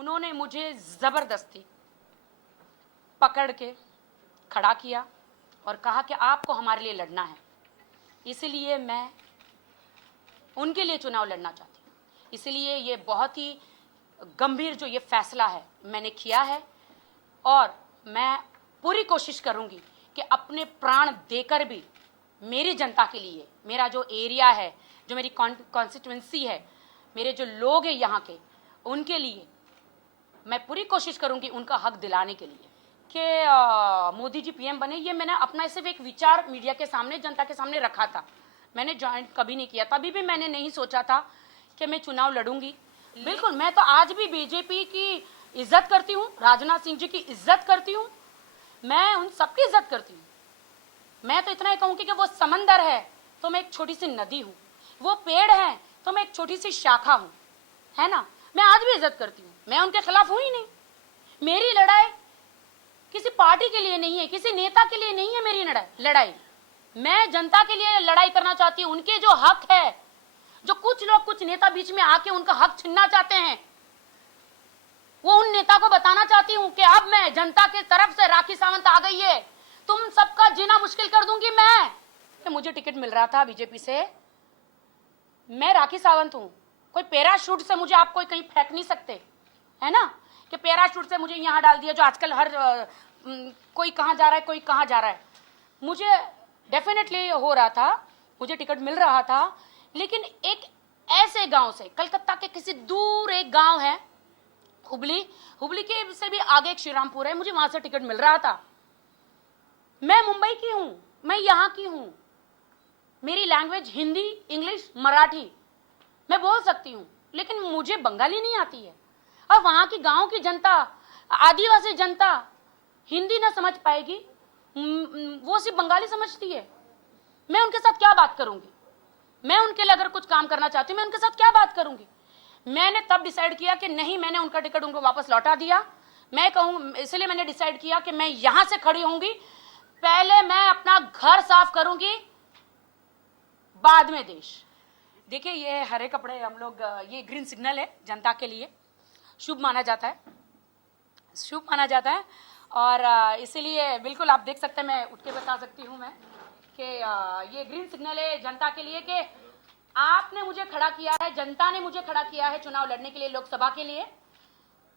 उन्होंने मुझे जबरदस्ती पकड़ के खड़ा किया और कहा कि आपको हमारे लिए लड़ना है, इसलिए मैं उनके लिए चुनाव लड़ना चाहती हूँ। इसलिए ये बहुत ही गंभीर जो ये फैसला है मैंने किया है और मैं पूरी कोशिश करूंगी कि अपने प्राण देकर भी मेरी जनता के लिए, मेरा जो एरिया है, जो मेरी कॉन्स्टिट्यूंसी है, मेरे जो लोग हैं यहाँ के, उनके लिए मैं पूरी कोशिश करूंगी उनका हक दिलाने के लिए कि मोदी जी पीएम बने। ये मैंने अपना सिर्फ एक विचार मीडिया के सामने, जनता के सामने रखा था। मैंने ज्वाइन कभी नहीं किया, तभी भी मैंने नहीं सोचा था कि मैं चुनाव लड़ूंगी। बिल्कुल, मैं तो आज भी बीजेपी की इज्जत करती हूँ, राजनाथ सिंह जी की इज्जत करती हूँ, मैं उन सबकी इज्जत करती हूँ। मैं तो इतना ही कहूँगी कि वो समंदर है तो मैं एक छोटी सी नदी हूँ, वो पेड़ है तो मैं एक छोटी सी शाखा हूँ, है ना। मैं आज भी इज्जत करती हूँ, मैं उनके खिलाफ हूँ ही नहीं। मेरी लड़ाई किसी पार्टी के लिए नहीं है, किसी नेता के लिए नहीं है। मेरी लड़ाई मैं जनता के लिए लड़ाई करना चाहती हूँ। उनके जो हक है, जो कुछ लोग, कुछ नेता बीच में आके उनका हक छीनना चाहते हैं, वो उन नेता को बताना चाहती हूँ कि अब मैं जनता के तरफ से, राखी सावंत आ गई है, तुम सबका जीना मुश्किल कर दूंगी मैं। कि मुझे टिकट मिल रहा था बीजेपी से, मैं राखी सावंत हूँ, कोई पैराशूट से मुझे आप कोई कहीं फेंक नहीं सकते, है ना, कि पैराशूट से मुझे यहाँ डाल दिया, जो आजकल हर कोई कहाँ जा रहा है, कोई कहाँ जा रहा है। मुझे डेफिनेटली हो रहा था, मुझे टिकट मिल रहा था, लेकिन एक ऐसे गांव से, कलकत्ता के किसी दूर एक गांव है हुबली के से भी आगे एक श्रीरामपुर है, मुझे वहां से टिकट मिल रहा था। मैं मुंबई की हूं, मैं यहाँ की हूं, मेरी लैंग्वेज हिंदी, इंग्लिश, मराठी मैं बोल सकती हूँ, लेकिन मुझे बंगाली नहीं आती है। और वहां की गांव की जनता, आदिवासी जनता हिंदी ना समझ पाएगी, वो सिर्फ बंगाली समझती है। मैं उनके साथ क्या बात करूंगी? मैं उनके लिए अगर कुछ काम करना चाहती हूँ, मैं उनके साथ क्या बात करूंगी? मैंने तब डिसाइड किया कि नहीं, मैंने उनका टिकट उनको वापस लौटा दिया। मैं कहूँ, इसलिए मैंने डिसाइड किया कि मैं यहां से खड़ी होंगी, पहले मैं अपना घर साफ करूंगी, बाद में देश। देखिए, ये हरे कपड़े हम लोग, ये ग्रीन सिग्नल है जनता के लिए, शुभ माना जाता है, शुभ माना जाता है। और इसीलिए बिल्कुल आप देख सकते हैं, मैं उठ के बता सकती हूँ मैं कि ये ग्रीन सिग्नल है जनता के लिए कि आपने मुझे खड़ा किया है, जनता ने मुझे खड़ा किया है चुनाव लड़ने के लिए, लोकसभा के लिए।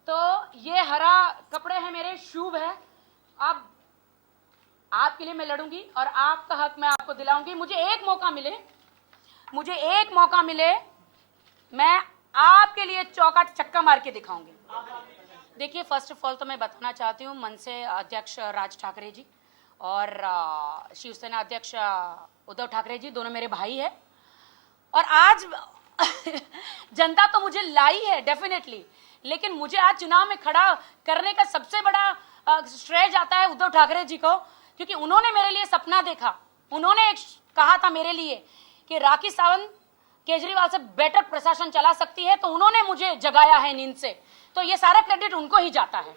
तो ये हरा कपड़े हैं मेरे, शुभ है। अब आपके लिए मैं लड़ूंगी और आपका हक मैं आपको दिलाऊंगी। मुझे एक मौका मिले, मुझे एक मौका मिले, मैं आपके लिए चौका चक्का मार के दिखाऊंगी। देखिए, फर्स्ट ऑफ ऑल तो मैं बताना चाहती हूँ, मनसे अध्यक्ष राज ठाकरे जी और शिवसेना अध्यक्ष उद्धव ठाकरे जी, दोनों मेरे भाई है। और आज जनता तो मुझे लाई है डेफिनेटली, लेकिन मुझे आज चुनाव में खड़ा करने का सबसे बड़ा श्रेय जाता है उद्धव ठाकरे जी को, क्योंकि उन्होंने मेरे लिए सपना देखा। उन्होंने कहा था मेरे लिए कि राखी सावंत केजरीवाल से बेटर प्रशासन चला सकती है, तो उन्होंने मुझे जगाया है नींद से, तो ये सारा क्रेडिट उनको ही जाता है।